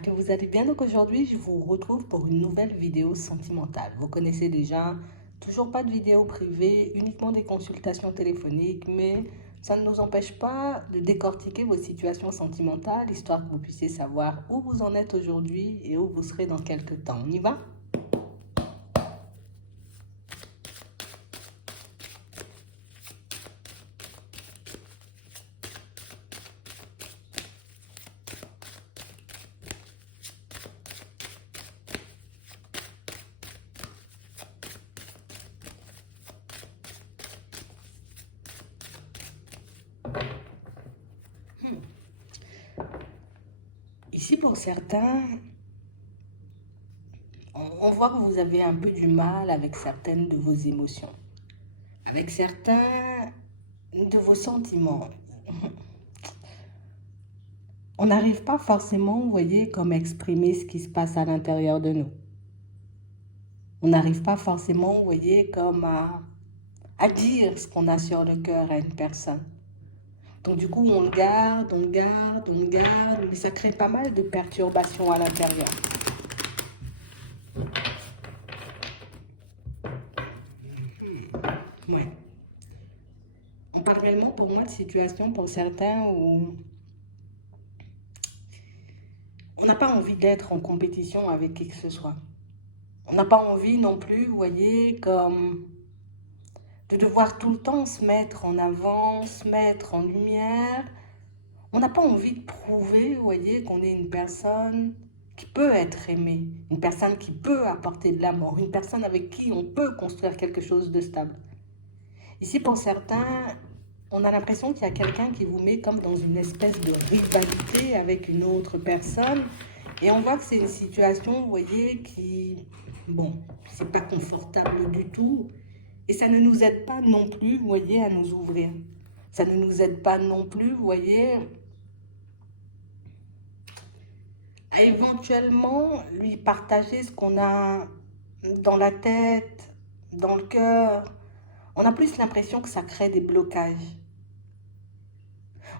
j'espère que vous allez bien. Donc aujourd'hui, je vous retrouve pour une nouvelle vidéo sentimentale. Vous connaissez déjà, toujours pas de vidéo privée, uniquement des consultations téléphoniques, mais ça ne nous empêche pas de décortiquer vos situations sentimentales, histoire que vous puissiez savoir où vous en êtes aujourd'hui et où vous serez dans quelques temps. On y va? Ici, pour certains, on voit que vous avez un peu du mal avec certaines de vos émotions, avec certains de vos sentiments. On n'arrive pas forcément, vous voyez, comme à exprimer ce qui se passe à l'intérieur de nous. On n'arrive pas forcément, vous voyez, comme à dire ce qu'on a sur le cœur à une personne. Donc du coup, on le garde, on le garde, on le garde, mais ça crée pas mal de perturbations à l'intérieur. Ouais. On parle réellement pour moi de situations pour certains où on n'a pas envie d'être en compétition avec qui que ce soit. On n'a pas envie non plus, vous voyez, comme de devoir tout le temps se mettre en avant, se mettre en lumière. On n'a pas envie de prouver, vous voyez, qu'on est une personne qui peut être aimée, une personne qui peut apporter de l'amour, une personne avec qui on peut construire quelque chose de stable. Ici, pour certains, on a l'impression qu'il y a quelqu'un qui vous met comme dans une espèce de rivalité avec une autre personne. Et on voit que c'est une situation, vous voyez, qui, bon, c'est pas confortable du tout. Et ça ne nous aide pas non plus, vous voyez, à nous ouvrir. Ça ne nous aide pas non plus, vous voyez, à éventuellement lui partager ce qu'on a dans la tête, dans le cœur. On a plus l'impression que ça crée des blocages.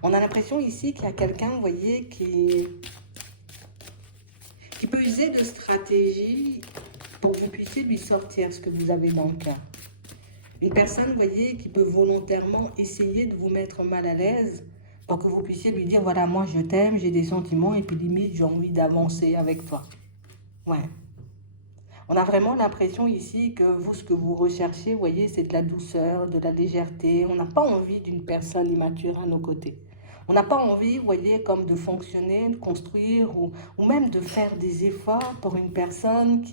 On a l'impression ici qu'il y a quelqu'un, vous voyez, qui peut user de stratégies pour que vous puissiez lui sortir ce que vous avez dans le cœur. Une personne, vous voyez, qui peut volontairement essayer de vous mettre mal à l'aise pour que vous puissiez lui dire, voilà, moi je t'aime, j'ai des sentiments et puis limite j'ai envie d'avancer avec toi. Ouais. On a vraiment l'impression ici que vous, ce que vous recherchez, vous voyez, c'est de la douceur, de la légèreté. On n'a pas envie d'une personne immature à nos côtés. On n'a pas envie, vous voyez, comme de fonctionner, de construire ou même de faire des efforts pour une personne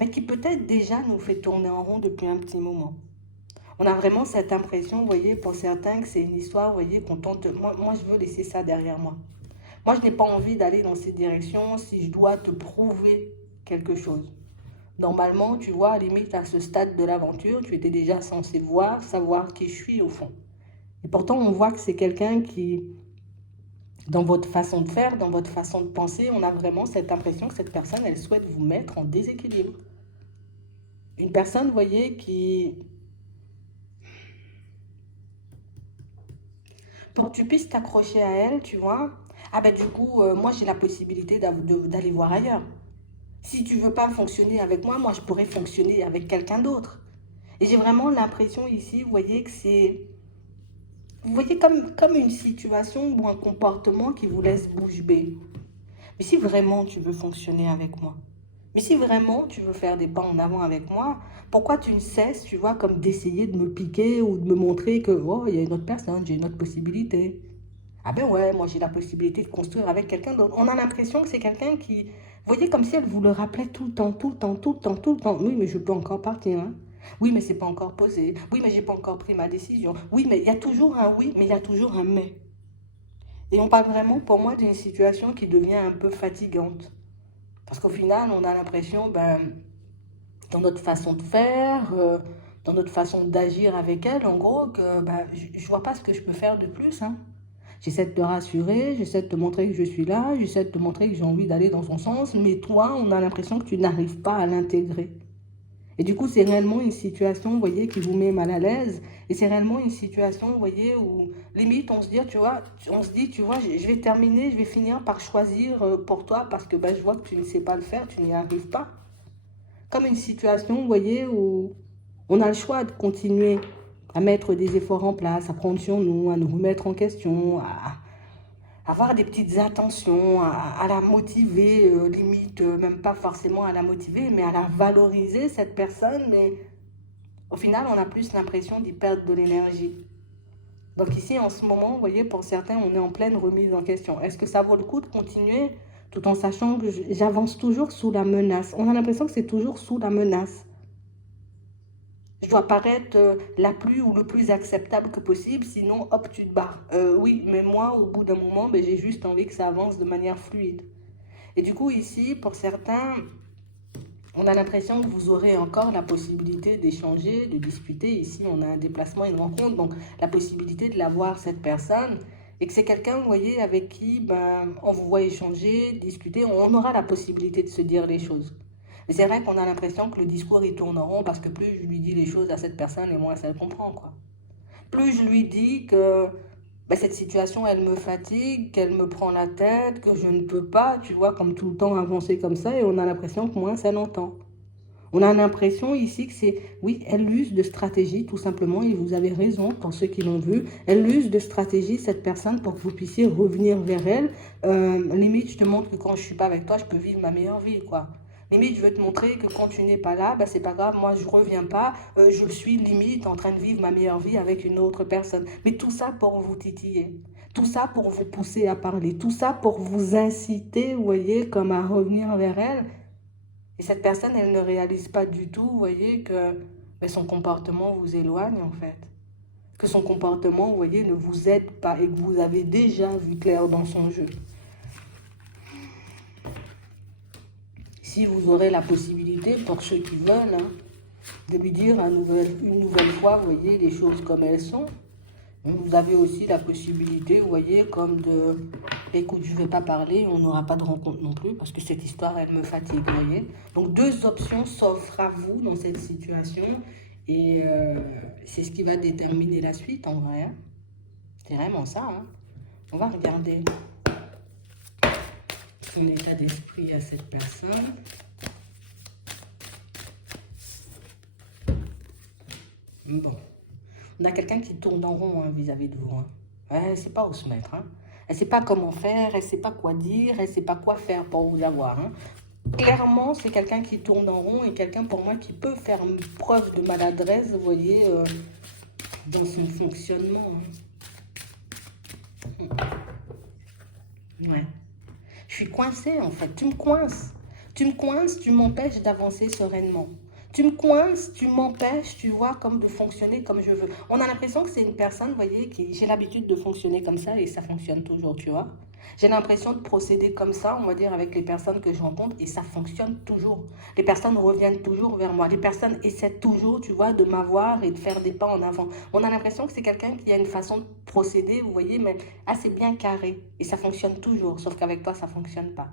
mais qui peut-être déjà nous fait tourner en rond depuis un petit moment. On a vraiment cette impression, vous voyez, pour certains, que c'est une histoire, vous voyez, qu'on tente. Moi, je veux laisser ça derrière moi. Moi, je n'ai pas envie d'aller dans cette direction si je dois te prouver quelque chose. Normalement, tu vois, à limite, à ce stade de l'aventure, tu étais déjà censé voir, savoir qui je suis au fond. Et pourtant, on voit que c'est quelqu'un qui, dans votre façon de faire, dans votre façon de penser, on a vraiment cette impression que cette personne, elle souhaite vous mettre en déséquilibre. Une personne, vous voyez, qui, pour que tu puisses t'accrocher à elle, tu vois, ah ben du coup, moi j'ai la possibilité d'aller voir ailleurs. Si tu veux pas fonctionner avec moi, moi je pourrais fonctionner avec quelqu'un d'autre. Et j'ai vraiment l'impression ici, vous voyez, que c'est... Vous voyez comme une situation ou un comportement qui vous laisse bouche bée. Mais si vraiment tu veux fonctionner avec moi, mais si vraiment tu veux faire des pas en avant avec moi, pourquoi tu ne cesses, tu vois, comme d'essayer de me piquer ou de me montrer que, oh, il y a une autre personne, j'ai une autre possibilité. Ah ben ouais, moi j'ai la possibilité de construire avec quelqu'un d'autre. On a l'impression que c'est quelqu'un qui, vous voyez, comme si elle vous le rappelait tout le temps, tout le temps, tout le temps, tout le temps. Oui, mais je peux encore partir, hein. Oui, mais c'est pas encore posé. Oui, mais j'ai pas encore pris ma décision. Oui, mais il y a toujours un oui, mais il y a toujours un mais. Et on parle vraiment, pour moi, d'une situation qui devient un peu fatigante. Parce qu'au final, on a l'impression, ben, dans notre façon de faire, dans notre façon d'agir avec elle, en gros, que ben, je vois pas ce que je peux faire de plus, hein. J'essaie de te rassurer, j'essaie de te montrer que je suis là, j'essaie de te montrer que j'ai envie d'aller dans son sens, mais toi, on a l'impression que tu n'arrives pas à l'intégrer. Et du coup, c'est réellement une situation, vous voyez, qui vous met mal à l'aise. Et c'est réellement une situation, vous voyez, où limite, on se dit, tu vois, je vais terminer, je vais finir par choisir pour toi parce que ben, je vois que tu ne sais pas le faire, tu n'y arrives pas. Comme une situation, vous voyez, où on a le choix de continuer à mettre des efforts en place, à prendre sur nous, à nous remettre en question, à avoir des petites attentions, à la motiver, limite, même pas forcément à la motiver, mais à la valoriser, cette personne. Mais au final, on a plus l'impression d'y perdre de l'énergie. Donc ici, en ce moment, vous voyez, pour certains, on est en pleine remise en question. Est-ce que ça vaut le coup de continuer tout en sachant que j'avance toujours sous la menace? On a l'impression que c'est toujours sous la menace. Je dois paraître la plus ou le plus acceptable que possible, sinon, hop, tu te barres. Oui, mais moi, au bout d'un moment, ben, j'ai juste envie que ça avance de manière fluide. Et du coup, ici, pour certains, on a l'impression que vous aurez encore la possibilité d'échanger, de discuter. Ici, on a un déplacement, une rencontre, donc la possibilité de la voir, cette personne. Et que c'est quelqu'un, vous voyez, avec qui ben, on vous voit échanger, discuter. On aura la possibilité de se dire les choses. Mais c'est vrai qu'on a l'impression que le discours, il tourne en rond parce que plus je lui dis les choses à cette personne et moins ça le comprend, quoi. Plus je lui dis que ben, cette situation, elle me fatigue, qu'elle me prend la tête, que je ne peux pas, tu vois, comme tout le temps avancer comme ça, et on a l'impression que moins ça l'entend. On a l'impression ici que c'est, oui, elle use de stratégie tout simplement, et vous avez raison pour ceux qui l'ont vu, elle use de stratégie, cette personne, pour que vous puissiez revenir vers elle. Limite, je te montre que quand je ne suis pas avec toi, je peux vivre ma meilleure vie, quoi. Limite, je veux te montrer que quand tu n'es pas là, ben, c'est pas grave, moi je reviens pas, je suis limite en train de vivre ma meilleure vie avec une autre personne. Mais tout ça pour vous titiller, tout ça pour vous pousser à parler, tout ça pour vous inciter, vous voyez, comme à revenir vers elle. Et cette personne, elle ne réalise pas du tout, vous voyez, que ben, son comportement vous éloigne en fait. Que son comportement, vous voyez, ne vous aide pas et que vous avez déjà vu clair dans son jeu. Si vous aurez la possibilité, pour ceux qui veulent, hein, de lui dire une nouvelle fois, vous voyez, les choses comme elles sont. Vous avez aussi la possibilité, vous voyez, comme de, écoute, je ne vais pas parler, on n'aura pas de rencontre non plus, parce que cette histoire, elle me fatigue, vous voyez. Donc, deux options s'offrent à vous dans cette situation, et c'est ce qui va déterminer la suite, en vrai. Hein. C'est vraiment ça. Hein. On va regarder son état d'esprit à cette personne. Bon. On a quelqu'un qui tourne en rond hein, vis-à-vis de vous. Hein. Elle ne sait pas où se mettre. Hein. Elle ne sait pas comment faire, elle ne sait pas quoi dire, elle ne sait pas quoi faire pour vous avoir. Hein. Clairement, c'est quelqu'un qui tourne en rond et quelqu'un pour moi qui peut faire preuve de maladresse, vous voyez, dans son fonctionnement. Hein. Ouais. Je suis coincée en fait, tu me coinces. Tu me coinces, tu m'empêches d'avancer sereinement. Tu me coinces, tu m'empêches, tu vois, comme de fonctionner comme je veux. On a l'impression que c'est une personne, vous voyez, qui j'ai l'habitude de fonctionner comme ça et ça fonctionne toujours, tu vois. J'ai l'impression de procéder comme ça, on va dire, avec les personnes que je rencontre et ça fonctionne toujours. Les personnes reviennent toujours vers moi. Les personnes essaient toujours, tu vois, de m'avoir et de faire des pas en avant. On a l'impression que c'est quelqu'un qui a une façon de procéder, vous voyez, mais assez bien carré et ça fonctionne toujours, sauf qu'avec toi, ça ne fonctionne pas.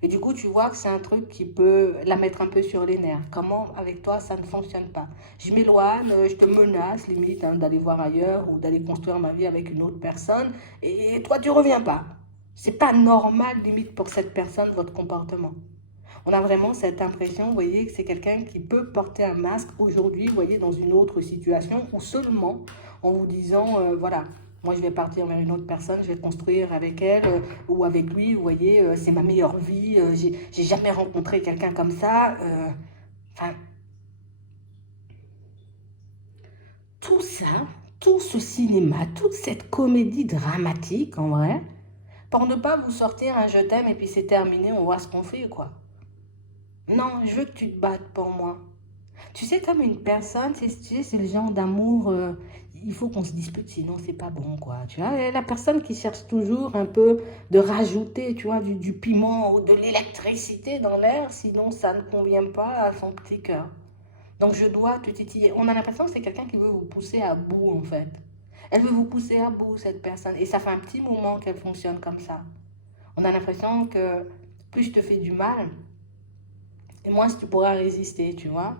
Et du coup, tu vois que c'est un truc qui peut la mettre un peu sur les nerfs. Comment, avec toi, ça ne fonctionne pas. Je m'éloigne, je te menace, limite, hein, d'aller voir ailleurs ou d'aller construire ma vie avec une autre personne. Et toi, tu reviens pas. C'est pas normal, limite, pour cette personne, votre comportement. On a vraiment cette impression, vous voyez, que c'est quelqu'un qui peut porter un masque aujourd'hui, vous voyez, dans une autre situation, ou seulement en vous disant, voilà, moi je vais partir vers une autre personne, je vais construire avec elle ou avec lui, vous voyez, c'est ma meilleure vie, j'ai jamais rencontré quelqu'un comme ça. Enfin, tout ça, tout ce cinéma, toute cette comédie dramatique, en vrai, pour ne pas vous sortir un je t'aime et puis c'est terminé, on voit ce qu'on fait, quoi. Non, je veux que tu te battes pour moi. Tu sais, comme une personne, c'est le genre d'amour, il faut qu'on se dispute, sinon c'est pas bon, quoi. Tu vois, et la personne qui cherche toujours un peu de rajouter, tu vois, du piment ou de l'électricité dans l'air, sinon ça ne convient pas à son petit cœur. Donc je dois te titiller. On a l'impression que c'est quelqu'un qui veut vous pousser à bout, en fait. Elle veut vous pousser à bout, cette personne. Et ça fait un petit moment qu'elle fonctionne comme ça. On a l'impression que plus je te fais du mal, et moins tu pourras résister, tu vois.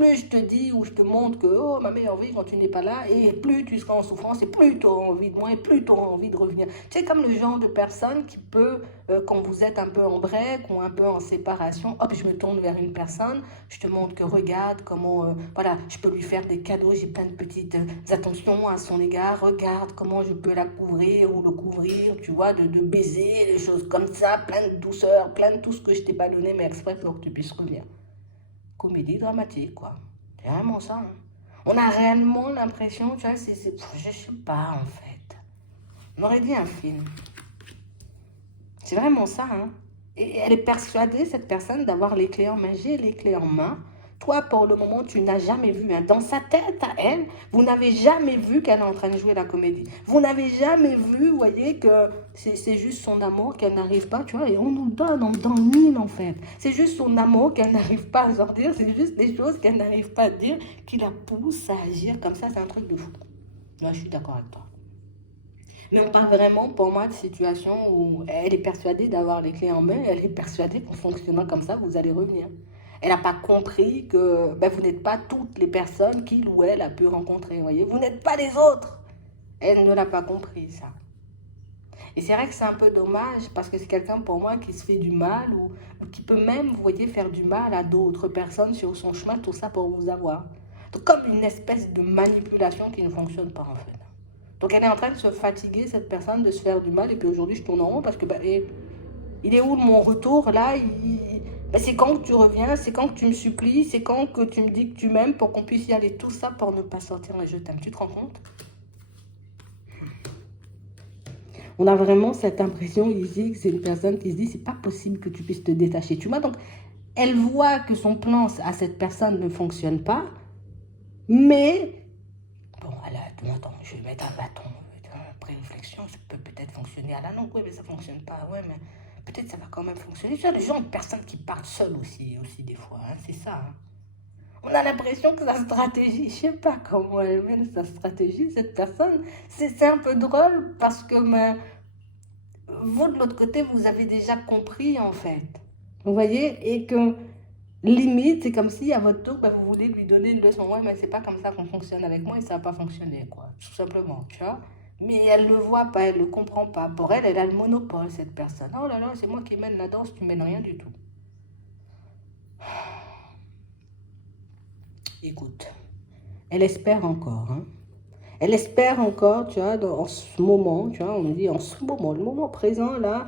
plus je te dis ou je te montre que, oh, ma meilleure vie quand tu n'es pas là, et plus tu seras en souffrance, et plus tu auras envie de moi, et plus tu auras envie de revenir. Tu sais, comme le genre de personne qui peut, quand vous êtes un peu en break ou un peu en séparation, hop, je me tourne vers une personne, je te montre que regarde comment, voilà, je peux lui faire des cadeaux, j'ai plein de petites attentions à son égard, regarde comment je peux la couvrir ou le couvrir, tu vois, de baisers, des choses comme ça, plein de douceur, plein de tout ce que je t'ai pas donné, mais exprès pour que tu puisses revenir. Comédie dramatique, quoi. C'est vraiment ça. Hein. On a réellement l'impression, tu vois, je sais pas, en fait. On aurait dit un film. C'est vraiment ça, hein. Et elle est persuadée, cette personne, d'avoir les clés en main. J'ai les clés en main. Toi, pour le moment, tu n'as jamais vu. Hein. Dans sa tête, à elle, vous n'avez jamais vu qu'elle est en train de jouer la comédie. Vous n'avez jamais vu, vous voyez, que c'est juste son amour qu'elle n'arrive pas, tu vois. Et on nous donne, on domine, en fait. C'est juste son amour qu'elle n'arrive pas à sortir. C'est juste des choses qu'elle n'arrive pas à dire qui la poussent à agir comme ça. C'est un truc de fou. Moi, je suis d'accord avec toi. Mais on parle vraiment, pour moi, de situation où elle est persuadée d'avoir les clés en main, elle est persuadée qu'en fonctionnant comme ça, vous allez revenir. Elle n'a pas compris que vous n'êtes pas toutes les personnes qu'il ou elle a pu rencontrer, voyez. Vous n'êtes pas les autres. Elle ne l'a pas compris, ça. Et c'est vrai que c'est un peu dommage parce que c'est quelqu'un pour moi qui se fait du mal ou qui peut même, vous voyez, faire du mal à d'autres personnes sur son chemin, tout ça pour vous avoir. Donc comme une espèce de manipulation qui ne fonctionne pas en fait. Donc elle est en train de se fatiguer, cette personne, de se faire du mal. Et puis aujourd'hui, je tourne en rond parce que il est où mon retour là c'est quand que tu reviens, c'est quand que tu me supplies, c'est quand que tu me dis que tu m'aimes pour qu'on puisse y aller. Tout ça pour ne pas sortir un je t'aime. Tu te rends compte? On a vraiment cette impression ici que c'est une personne qui se dit c'est pas possible que tu puisses te détacher. Tu vois, donc elle voit que son plan à cette personne ne fonctionne pas, mais bon, attends, je vais mettre un bâton. Après réflexion, ça peut peut-être fonctionner à la longue. Oui, mais ça fonctionne pas. Ouais, mais peut-être ça va quand même fonctionner. Tu vois, les gens, personnes qui partent seules aussi des fois. Hein, c'est ça. Hein. On a l'impression que sa stratégie, je sais pas comment elle mène sa stratégie, cette personne. C'est un peu drôle parce que vous, de l'autre côté, vous avez déjà compris, en fait. Vous voyez? Et que limite, c'est comme si à votre tour, vous voulez lui donner une leçon. Ouais, mais c'est pas comme ça qu'on fonctionne avec moi et ça va pas fonctionner, quoi. Tout simplement, tu vois. Mais elle le voit pas, elle le comprend pas. Pour elle, elle a le monopole, cette personne. Oh là là, c'est moi qui mène la danse, tu mènes rien du tout. Écoute, elle espère encore, hein. Elle espère encore, tu vois, en ce moment, tu vois, on me dit en ce moment, le moment présent, là,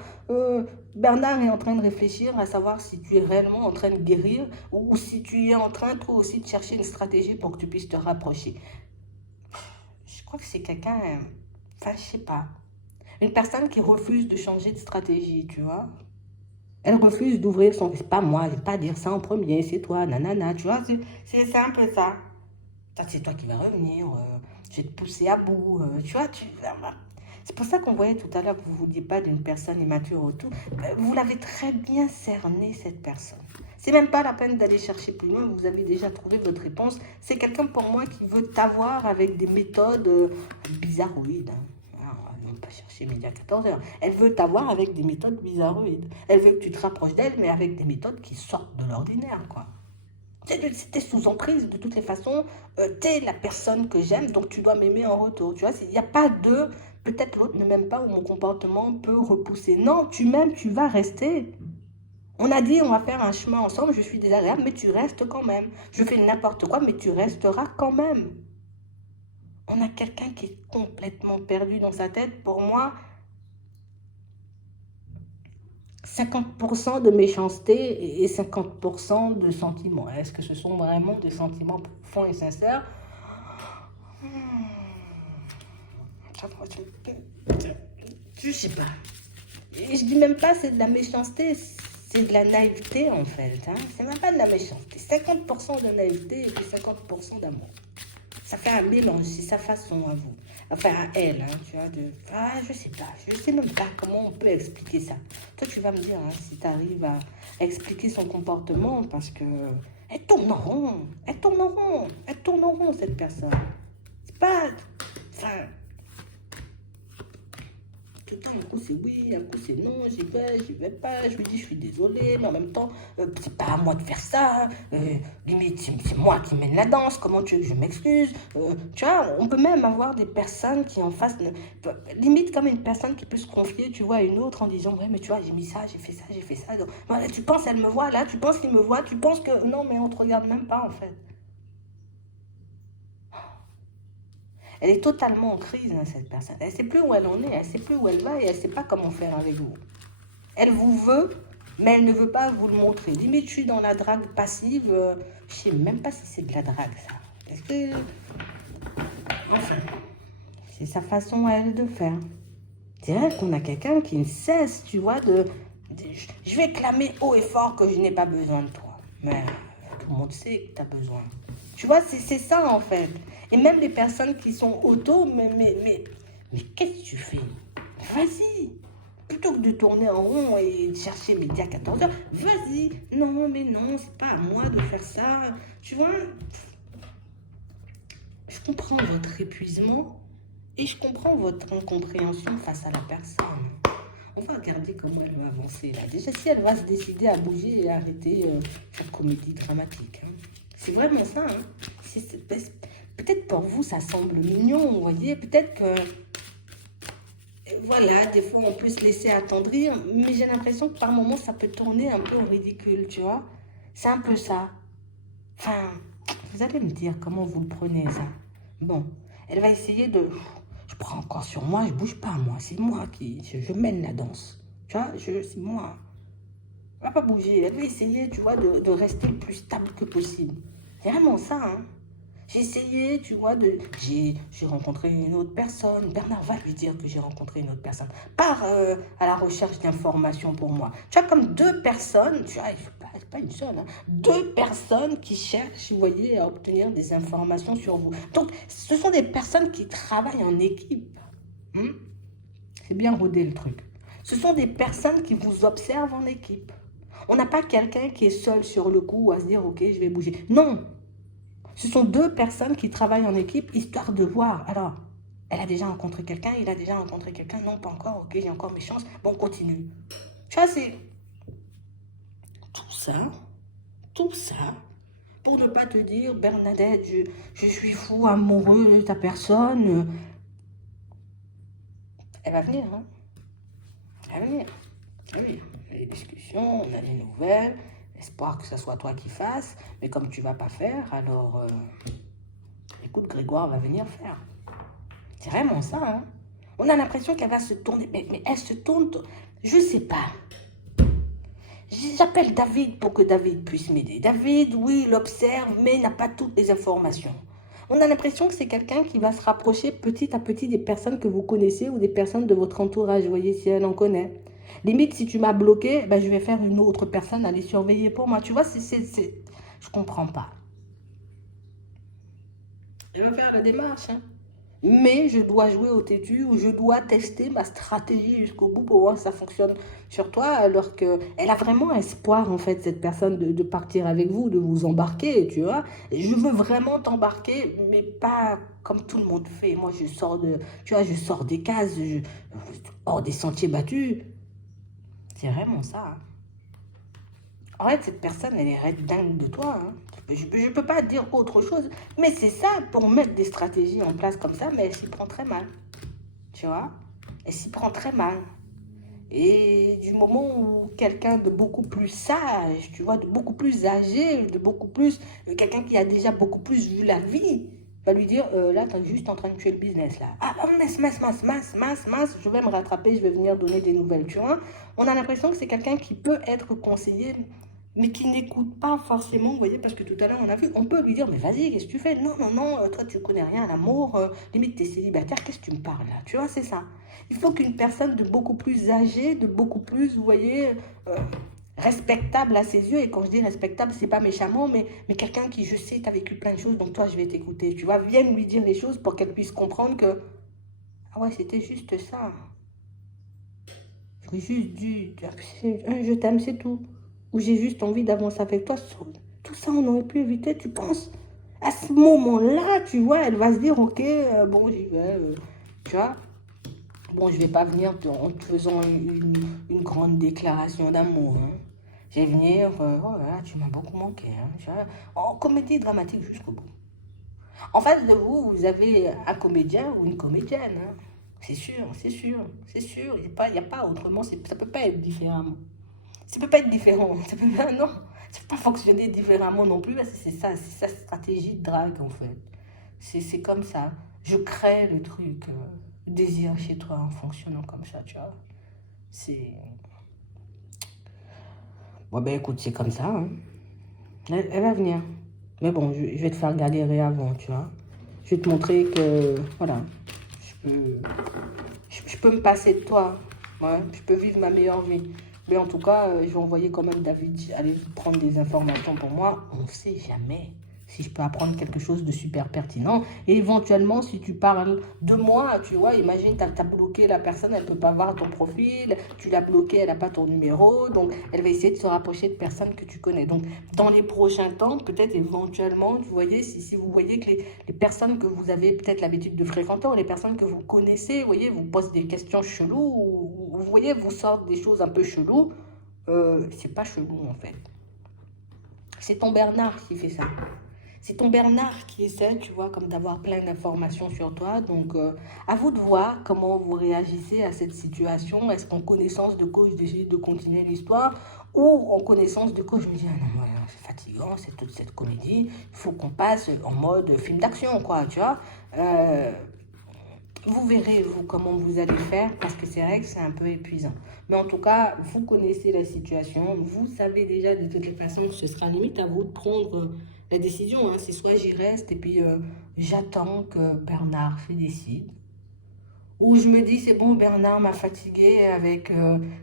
Bernard est en train de réfléchir à savoir si tu es réellement en train de guérir ou si tu es en train, toi aussi, de chercher une stratégie pour que tu puisses te rapprocher. Je crois que c'est quelqu'un, enfin, je sais pas, une personne qui refuse de changer de stratégie, tu vois. Elle refuse d'ouvrir son... C'est pas moi, je vais pas dire ça en premier, c'est toi, nanana, tu vois, c'est un peu ça. C'est toi qui vas revenir, je vais te pousser à bout, tu vois, c'est pour ça qu'on voyait tout à l'heure que vous ne vous dites pas d'une personne immature ou tout. Vous l'avez très bien cerné, cette personne. C'est même pas la peine d'aller chercher plus loin, vous avez déjà trouvé votre réponse. C'est quelqu'un pour moi qui veut t'avoir avec des méthodes bizarroïdes. On ne va pas chercher midi à 14h. Elle veut t'avoir avec des méthodes bizarroïdes. Elle veut que tu te rapproches d'elle, mais avec des méthodes qui sortent de l'ordinaire, quoi. T'es sous emprise de toutes les façons, t'es la personne que j'aime, donc tu dois m'aimer en retour. Tu vois, il n'y a pas de peut-être l'autre ne m'aime pas ou mon comportement peut repousser. Non, tu m'aimes, tu vas rester. On a dit on va faire un chemin ensemble, je suis désagréable, mais tu restes quand même. Je fais n'importe quoi, mais tu resteras quand même. On a quelqu'un qui est complètement perdu dans sa tête. Pour moi, 50% de méchanceté et 50% de sentiments. Est-ce que ce sont vraiment des sentiments profonds et sincères? Je sais pas. Et je dis même pas c'est de la méchanceté, c'est de la naïveté en fait. Hein. C'est même pas de la méchanceté. 50% de naïveté et puis 50% d'amour. Ça fait un mélange, c'est sa façon à vous. Enfin, à elle, hein, tu vois, je sais même pas comment on peut expliquer ça. Toi, tu vas me dire hein, si tu arrives à expliquer son comportement, parce que elle tourne en rond, cette personne. C'est pas... Enfin... Tout le temps, un coup c'est oui, un coup c'est non, j'y vais pas, je lui dis je suis désolée, mais en même temps, c'est pas à moi de faire ça, limite c'est moi qui mène la danse, comment tu veux que je m'excuse, tu vois, on peut même avoir des personnes qui en face, limite comme une personne qui peut se confier, tu vois, à une autre en disant, ouais mais tu vois, j'ai mis ça, j'ai fait ça, donc, voilà, tu penses elle me voit là, tu penses qu'il me voit, tu penses que, non mais on te regarde même pas en fait. Elle est totalement en crise, hein, cette personne. Elle ne sait plus où elle en est, elle ne sait plus où elle va et elle ne sait pas comment faire avec vous. Elle vous veut, mais elle ne veut pas vous le montrer. Limite, je suis dans la drague passive. Je ne sais même pas si c'est de la drague, ça. Est-ce que... Enfin, c'est sa façon à elle de faire. C'est vrai qu'on a quelqu'un qui ne cesse, tu vois, je vais clamer haut et fort que je n'ai pas besoin de toi. Mais tout le monde sait que tu as besoin. Tu vois, c'est ça en fait. Et même les personnes qui sont auto, mais qu'est-ce que tu fais? Vas-y. Plutôt que de tourner en rond et de chercher midi à 14h, vas-y. Non, mais non, c'est pas à moi de faire ça. Tu vois, je comprends votre épuisement et je comprends votre incompréhension face à la personne. On va regarder comment elle va avancer là. Déjà, si elle va se décider à bouger et arrêter cette comédie dramatique. Hein. C'est vraiment ça. Hein. Peut-être pour vous, ça semble mignon, vous voyez. Peut-être que, voilà, des fois, on peut se laisser attendrir. Mais j'ai l'impression que par moments, ça peut tourner un peu au ridicule, tu vois. C'est un peu ça. Enfin, vous allez me dire comment vous le prenez, ça. Bon, elle va essayer de... Je prends encore sur moi, je bouge pas, moi. C'est moi qui... Je mène la danse. Tu vois, c'est moi. Elle va pas bouger. Elle va essayer, tu vois, de rester le plus stable que possible. C'est vraiment ça, hein. J'ai essayé, tu vois, j'ai rencontré une autre personne. Bernard va lui dire que j'ai rencontré une autre personne. Part à la recherche d'informations pour moi. Tu vois, comme deux personnes, tu vois, c'est pas une seule, hein, deux personnes qui cherchent, vous voyez, à obtenir des informations sur vous. Donc, ce sont des personnes qui travaillent en équipe. C'est bien rodé le truc. Ce sont des personnes qui vous observent en équipe. On n'a pas quelqu'un qui est seul sur le coup à se dire, ok, je vais bouger. Non. Ce sont deux personnes qui travaillent en équipe, histoire de voir. Alors, elle a déjà rencontré quelqu'un, il a déjà rencontré quelqu'un, non, pas encore, ok, j'ai encore mes chances, bon, continue. Tu vois, c'est tout ça, pour ne pas te dire, Bernadette, je suis fou, amoureux de ta personne. Elle va venir, hein. Elle va venir. Oui, on a des discussions, on a des nouvelles, espoir que ce soit toi qui fasses, mais comme tu vas pas faire, alors... écoute, Grégoire va venir faire. C'est vraiment ça, hein. On a l'impression qu'elle va se tourner, mais elle se tourne, je sais pas. J'appelle David pour que David puisse m'aider. David, oui, il observe, mais il n'a pas toutes les informations. On a l'impression que c'est quelqu'un qui va se rapprocher petit à petit des personnes que vous connaissez ou des personnes de votre entourage, vous voyez, si elle en connaît. Limite, si tu m'as bloqué, ben, je vais faire une autre personne à les surveiller pour moi. Tu vois, je comprends pas. Elle va faire la démarche, hein. Mais je dois jouer au têtu ou je dois tester ma stratégie jusqu'au bout pour voir si ça fonctionne sur toi, alors qu'elle a vraiment espoir, en fait, cette personne, de partir avec vous, de vous embarquer, tu vois. Je veux vraiment t'embarquer, mais pas comme tout le monde fait. Moi, tu vois, je sors des cases, hors des sentiers battus. C'est vraiment ça, hein. En fait, cette personne, elle est dingue de toi, hein. Je ne peux pas dire autre chose, mais c'est ça, pour mettre des stratégies en place comme ça, mais elle s'y prend très mal, tu vois. Elle s'y prend très mal. Et du moment où quelqu'un de beaucoup plus sage, tu vois, de beaucoup plus âgé, de beaucoup plus, quelqu'un qui a déjà beaucoup plus vu la vie, va lui dire, là, tu es juste en train de tuer le business, là. Ah, mince, je vais me rattraper, je vais venir donner des nouvelles, tu vois. On a l'impression que c'est quelqu'un qui peut être conseillé, mais qui n'écoute pas forcément, vous voyez, parce que tout à l'heure, on a vu, on peut lui dire, mais vas-y, qu'est-ce que tu fais? Non, toi, tu connais rien à l'amour, limite, t'es célibataire, qu'est-ce que tu me parles, là? Tu vois, c'est ça. Il faut qu'une personne de beaucoup plus âgée, de beaucoup plus, vous voyez, respectable à ses yeux, et quand je dis respectable, c'est pas méchamment, mais quelqu'un qui, je sais, t'as vécu plein de choses, donc toi, je vais t'écouter, tu vois, vienne lui dire les choses pour qu'elle puisse comprendre que, ah ouais, c'était juste ça. J'aurais juste dû, je t'aime, c'est tout. Ou j'ai juste envie d'avancer avec toi. Tout ça, on aurait pu éviter, tu penses? À ce moment-là, tu vois, elle va se dire, ok, bon, j'y vais, tu vois. Bon, je vais pas venir en te faisant une grande déclaration d'amour, hein. Je vais venir, oh là là, tu m'as beaucoup manqué, hein. En comédie dramatique jusqu'au bout. En face de vous, vous avez un comédien ou une comédienne, hein. C'est sûr, c'est sûr, c'est sûr. Il y a pas autrement, ça peut pas être différemment. Ça peut pas être différent, ça peut pas, non. Ça peut pas fonctionner différemment non plus, parce que c'est sa stratégie de drague, en fait. C'est comme ça. Je crée le truc, le désir chez toi en fonctionnant comme ça, tu vois. C'est... Bon, ben écoute, c'est comme ça, hein. Elle va venir. Mais bon, je vais te faire galérer avant, tu vois. Je vais te montrer que, voilà, je peux, je peux me passer de toi. Ouais, je peux vivre ma meilleure vie. Mais en tout cas, je vais envoyer quand même David aller prendre des informations pour moi. On ne sait jamais si je peux apprendre quelque chose de super pertinent. Et éventuellement, si tu parles de moi, tu vois, imagine, tu as bloqué la personne, elle ne peut pas voir ton profil, tu l'as bloqué, elle n'a pas ton numéro, donc elle va essayer de se rapprocher de personnes que tu connais. Donc, dans les prochains temps, peut-être éventuellement, vous voyez, si vous voyez que les personnes que vous avez peut-être l'habitude de fréquenter, ou les personnes que vous connaissez, vous voyez, vous posent des questions cheloues, ou vous voyez, vous sortent des choses un peu cheloues, c'est pas chelou en fait. C'est ton Bernard qui fait ça. C'est ton Bernard qui essaie, tu vois, comme d'avoir plein d'informations sur toi. Donc, à vous de voir comment vous réagissez à cette situation. Est-ce qu'en connaissance de cause, d'essayer de continuer l'histoire, ou en connaissance de cause, je me dis, ah non, c'est fatigant, c'est toute cette comédie. Il faut qu'on passe en mode film d'action, quoi, tu vois. Vous verrez, vous, comment vous allez faire, parce que c'est vrai que c'est un peu épuisant. Mais en tout cas, vous connaissez la situation, vous savez déjà de toutes les façons que ce sera limite à vous de prendre la décision, hein. C'est soit j'y reste et puis j'attends que Bernard se décide. Ou je me dis, c'est bon, Bernard m'a fatigué avec...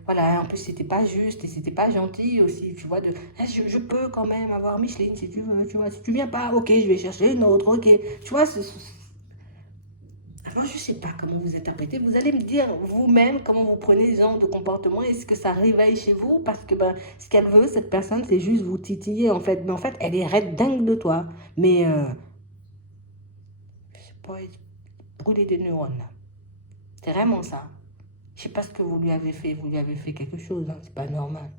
voilà, en plus, c'était pas juste et c'était pas gentil aussi, tu vois. Je peux quand même avoir Micheline si tu veux, tu vois. Si tu viens pas, ok, je vais chercher une autre, ok. Tu vois, alors, je ne sais pas comment vous interprétez. Vous allez me dire vous-même comment vous prenez ce genre de comportement. Est-ce que ça réveille chez vous? Parce que ben, ce qu'elle veut, cette personne, c'est juste vous titiller en fait. Mais en fait, elle est raide dingue de toi. Mais, je sais pas, brûler des neurones. C'est vraiment ça. Je ne sais pas ce que vous lui avez fait. Vous lui avez fait quelque chose, hein. C'est pas normal.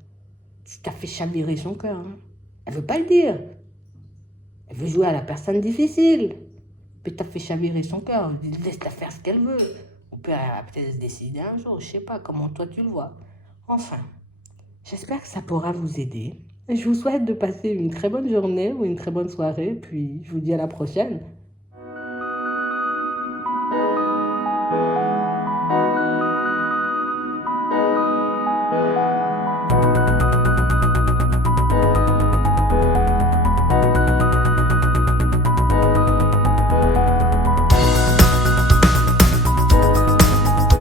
Tu t'as fait chavirer son cœur, hein. Elle veut pas le dire. Elle veut jouer à la personne difficile. Puis t'as fait chavirer son cœur. Laisse-la faire ce qu'elle veut. On peut peut-être se décider un jour. Je sais pas comment toi tu le vois. Enfin, j'espère que ça pourra vous aider. Je vous souhaite de passer une très bonne journée ou une très bonne soirée. Puis je vous dis à la prochaine.